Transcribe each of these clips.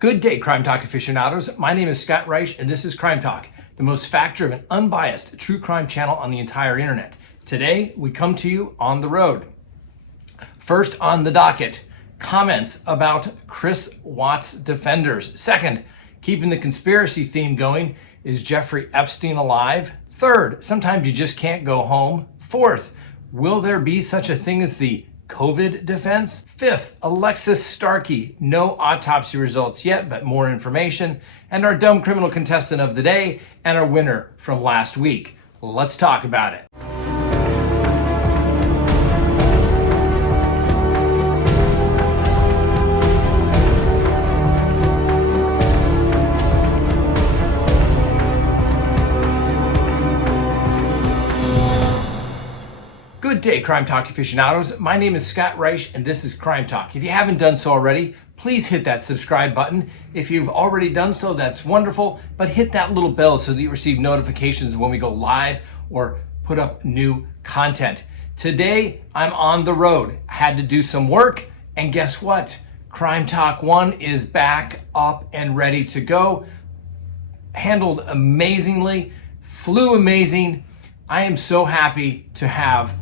Good day, Crime Talk aficionados. My name is Scott Reisch, and this is Crime Talk, the most fact-driven, unbiased true crime channel on the entire internet. Today, we come to you on the road. First on the docket, comments about Chris Watts defenders. Second, keeping the conspiracy theme going, is Jeffrey Epstein alive? Third, sometimes you just can't go home. Fourth, will there be such a thing as the COVID defense? Fifth, Alexis Starkey, no autopsy results yet, but more information. And our dumb criminal contestant of the day and our winner from last week. Let's talk about it. Good day, Crime Talk aficionados. My name is Scott Reisch, and this is Crime Talk. If you haven't done so already, please hit that subscribe button. If you've already done so, that's wonderful, but hit that little bell so that you receive notifications when we go live or put up new content. Today, I'm on the road. I had to do some work, and guess what? Crime Talk 1 is back up and ready to go. Handled amazingly, flew amazing. I am so happy to have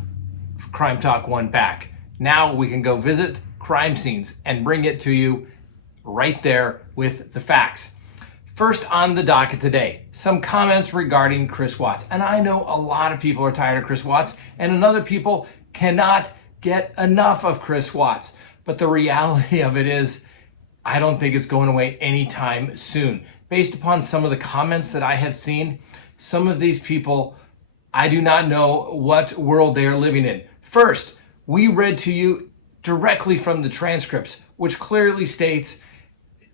Crime Talk 1 back. Now we can go visit crime scenes and bring it to you right there with the facts. First on the docket today, some comments regarding Chris Watts. And I know a lot of people are tired of Chris Watts, and other people cannot get enough of Chris Watts. But the reality of it is, I don't think it's going away anytime soon. Based upon some of the comments that I have seen, some of these people, I do not know what world they are living in. First, we read to you directly from the transcripts, which clearly states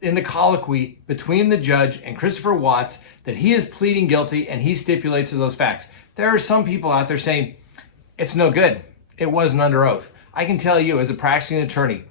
in the colloquy between the judge and Christopher Watts that he is pleading guilty and he stipulates to those facts. There are some people out there saying, it's no good. It wasn't under oath. I can tell you, as a practicing attorney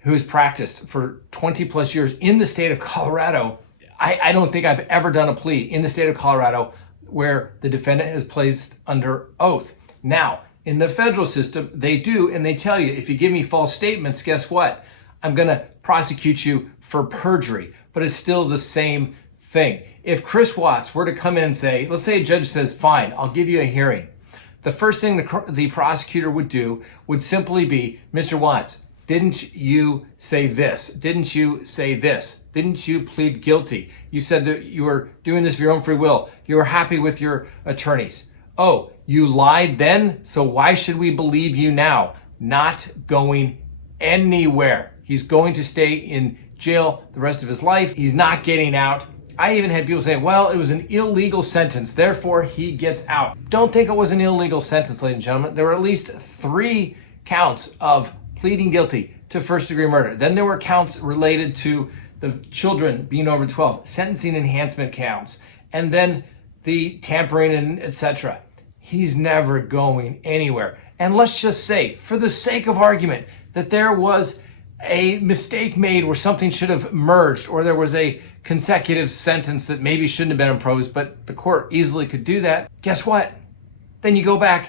who's practiced for 20 plus years in the state of Colorado, I don't think I've ever done a plea in the state of Colorado where the defendant is placed under oath. Now, in the federal system, they do, and they tell you, if you give me false statements, guess what? I'm going to prosecute you for perjury, but it's still the same thing. If Chris Watts were to come in and say, let's say a judge says, fine, I'll give you a hearing. The first thing the prosecutor would do would simply be, Mr. Watts, didn't you say this? Didn't you say this? Didn't you plead guilty? You said that you were doing this of your own free will. You were happy with your attorneys. Oh, you lied then? So why should we believe you now? Not going anywhere. He's going to stay in jail the rest of his life. He's not getting out. I even had people say, well, it was an illegal sentence, therefore he gets out. Don't think it was an illegal sentence, ladies and gentlemen. There were at least 3 counts of pleading guilty to first-degree murder. Then there were counts related to the children being over 12, sentencing enhancement counts, and then the tampering and etc. He's never going anywhere. And let's just say, for the sake of argument, that there was a mistake made where something should have merged, or there was a consecutive sentence that maybe shouldn't have been imposed, but the court easily could do that. Guess what? Then you go back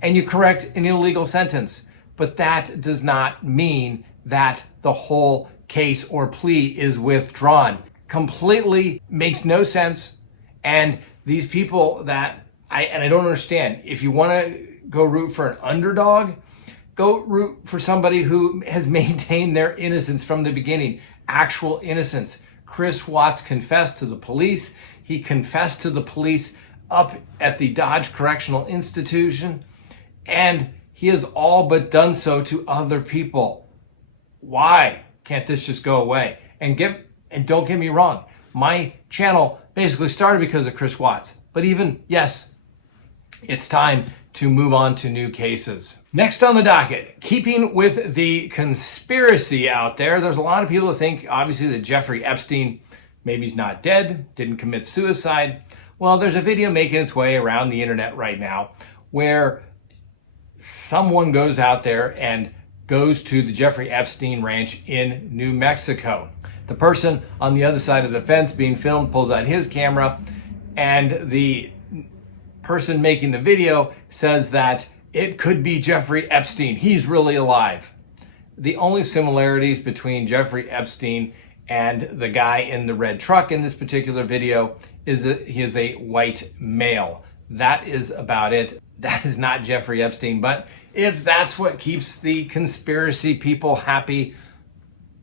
and you correct an illegal sentence. But that does not mean that the whole case or plea is withdrawn. Completely makes no sense. And these people that I don't understand. If you want to go root for an underdog, go root for somebody who has maintained their innocence from the beginning. Actual innocence. Chris Watts confessed to the police. He confessed to the police up at the Dodge Correctional Institution. And he has all but done so to other people. Why can't this just go away? And don't get me wrong, my channel basically started because of Chris Watts. But even, yes, it's time to move on to new cases. Next on the docket, keeping with the conspiracy out there, there's a lot of people that think, obviously, that Jeffrey Epstein, maybe he's not dead, didn't commit suicide. Well, there's a video making its way around the internet right now where someone goes out there and goes to the Jeffrey Epstein ranch in New Mexico. The person on the other side of the fence being filmed pulls out his camera, and the person making the video says that it could be Jeffrey Epstein. He's really alive. The only similarities between Jeffrey Epstein And the guy in the red truck in this particular video he is a white male. That is about it. That is not Jeffrey Epstein, but if that's what keeps the conspiracy people happy,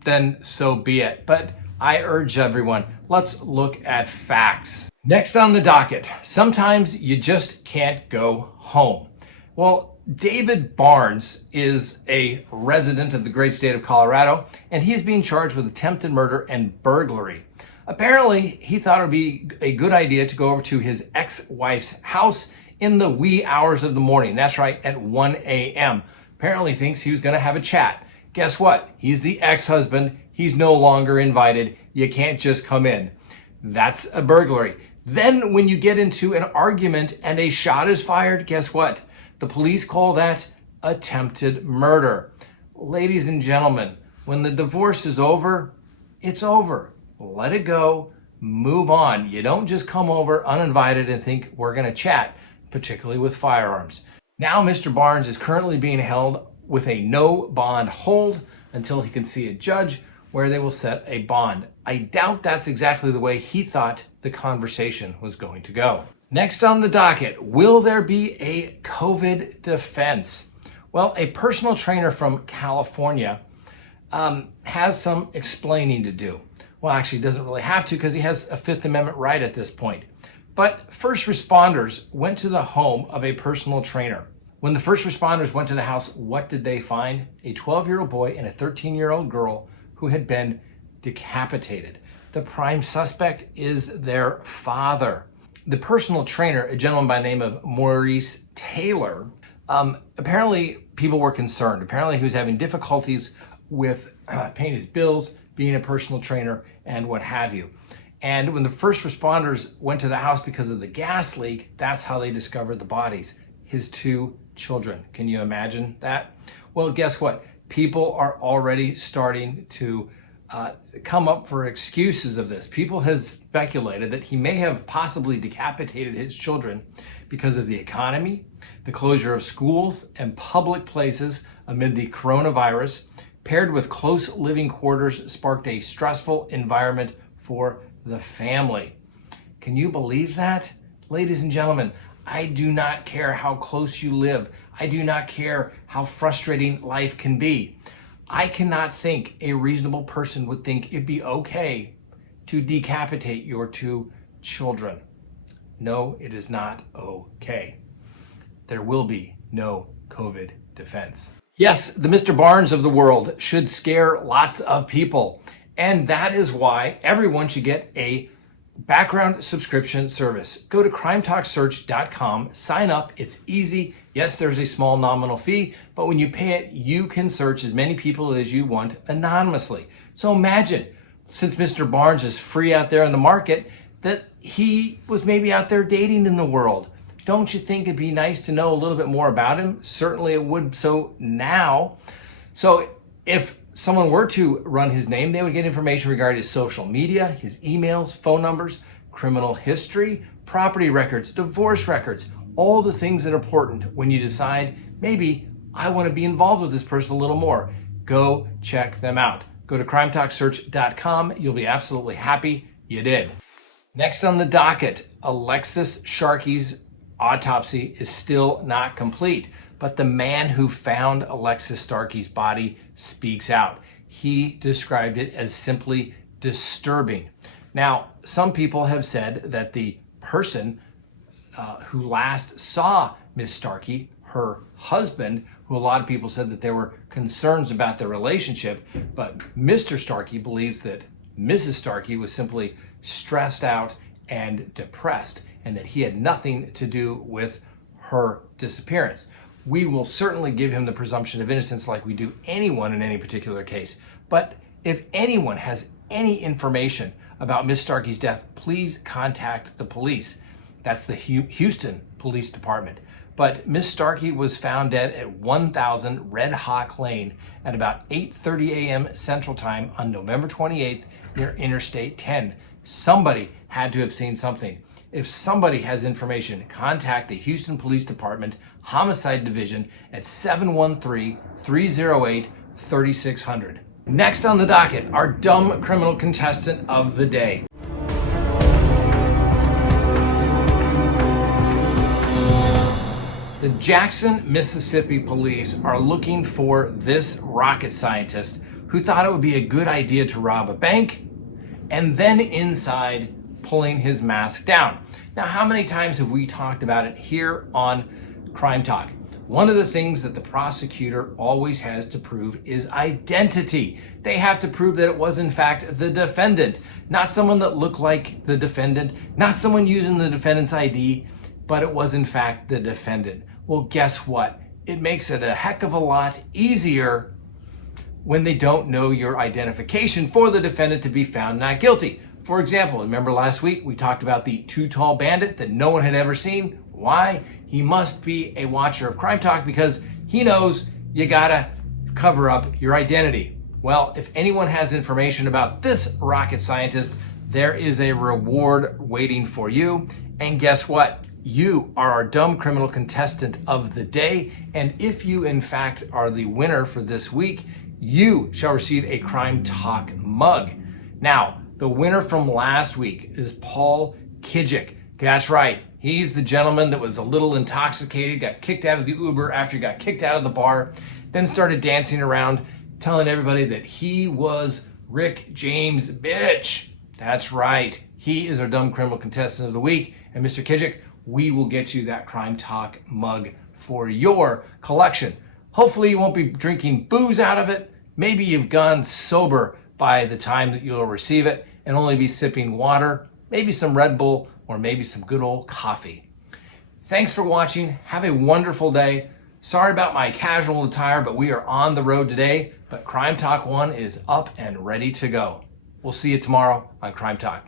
then so be it. But I urge everyone, let's look at facts. Next on the docket, sometimes you just can't go home. Well, David Barnes is a resident of the great state of Colorado, and he is being charged with attempted murder and burglary. Apparently, he thought it would be a good idea to go over to his ex-wife's house in the wee hours of the morning. That's right, at 1 a.m. Apparently thinks he was going to have a chat. Guess what? He's the ex-husband. He's no longer invited. You can't just come in. That's a burglary. Then when you get into an argument and a shot is fired, guess what? The police call that attempted murder. Ladies and gentlemen, when the divorce is over, it's over. Let it go. Move on. You don't just come over uninvited and think we're going to chat, particularly with firearms. Now Mr. Barnes is currently being held with a no bond hold until he can see a judge where they will set a bond. I doubt that's exactly the way he thought the conversation was going to go. Next on the docket, will there be a COVID defense? Well, a personal trainer from California has some explaining to do. Well, actually, he doesn't really have to because he has a Fifth Amendment right at this point. But first responders went to the home of a personal trainer. When the first responders went to the house, what did they find? A 12-year-old boy and a 13-year-old girl who had been decapitated. The prime suspect is their father. The personal trainer, a gentleman by the name of Maurice Taylor, apparently people were concerned. Apparently he was having difficulties with paying his bills, being a personal trainer, and what have you. And when the first responders went to the house because of the gas leak, that's how they discovered the bodies, his two children. Can you imagine that? Well, guess what? People are already starting to come up for excuses of this. People have speculated that he may have possibly decapitated his children because of the economy, the closure of schools and public places amid the coronavirus, paired with close living quarters, sparked a stressful environment for the family. Can you believe that? Ladies and gentlemen, I do not care how close you live. I do not care how frustrating life can be. I cannot think a reasonable person would think it'd be okay to decapitate your two children. No, it is not okay. There will be no COVID defense. Yes, the Mr. Barnes of the world should scare lots of people. And that is why everyone should get a background subscription service. Go to CrimeTalkSearch.com, sign up, it's easy. Yes, there's a small nominal fee, but when you pay it, you can search as many people as you want anonymously. So imagine, since Mr. Barnes is free out there in the market, that he was maybe out there dating in the world. Don't you think it'd be nice to know a little bit more about him? Certainly it would so now. So if someone were to run his name, they would get information regarding his social media, his emails, phone numbers, criminal history, property records, divorce records, all the things that are important when you decide, maybe I want to be involved with this person a little more. Go check them out. Go to CrimeTalkSearch.com. You'll be absolutely happy you did. Next on the docket, Alexis Sharkey's autopsy is still not complete. But the man who found Alexis Starkey's body speaks out. He described it as simply disturbing. Now, some people have said that the person who last saw Miss Starkey, her husband, who a lot of people said that there were concerns about their relationship, but Mr. Starkey believes that Mrs. Starkey was simply stressed out and depressed, and that he had nothing to do with her disappearance. We will certainly give him the presumption of innocence like we do anyone in any particular case. But if anyone has any information about Miss Starkey's death, please contact the police. That's the Houston Police Department. But Miss Starkey was found dead at 1000 Red Hawk Lane at about 8:30 a.m. Central Time on November 28th near Interstate 10. Somebody had to have seen something. If somebody has information, contact the Houston Police Department Homicide Division at 713-308-3600. Next on the docket, our dumb criminal contestant of the day. The Jackson, Mississippi police are looking for this rocket scientist who thought it would be a good idea to rob a bank and then inside pulling his mask down. Now, how many times have we talked about it here on Crime Talk? One of the things that the prosecutor always has to prove is identity. They have to prove that it was in fact the defendant, not someone that looked like the defendant, not someone using the defendant's ID, but it was in fact the defendant. Well, guess what? It makes it a heck of a lot easier when they don't know your identification for the defendant to be found not guilty. For example, remember last week we talked about the too tall bandit that no one had ever seen? Why? He must be a watcher of Crime Talk because he knows you gotta cover up your identity. Well, if anyone has information about this rocket scientist, there is a reward waiting for you. And guess what? You are our dumb criminal contestant of the day. And if you in fact are the winner for this week, you shall receive a Crime Talk mug. Now, the winner from last week is Paul Kijik. That's right. He's the gentleman that was a little intoxicated, got kicked out of the Uber after he got kicked out of the bar, then started dancing around, telling everybody that he was Rick James' bitch. That's right. He is our dumb criminal contestant of the week. And Mr. Kijik, we will get you that Crime Talk mug for your collection. Hopefully you won't be drinking booze out of it. Maybe you've gone sober by the time that you'll receive it and only be sipping water, maybe some Red Bull, or maybe some good old coffee. Thanks for watching. Have a wonderful day. Sorry about my casual attire, but we are on the road today. But Crime Talk 1 is up and ready to go. We'll see you tomorrow on Crime Talk.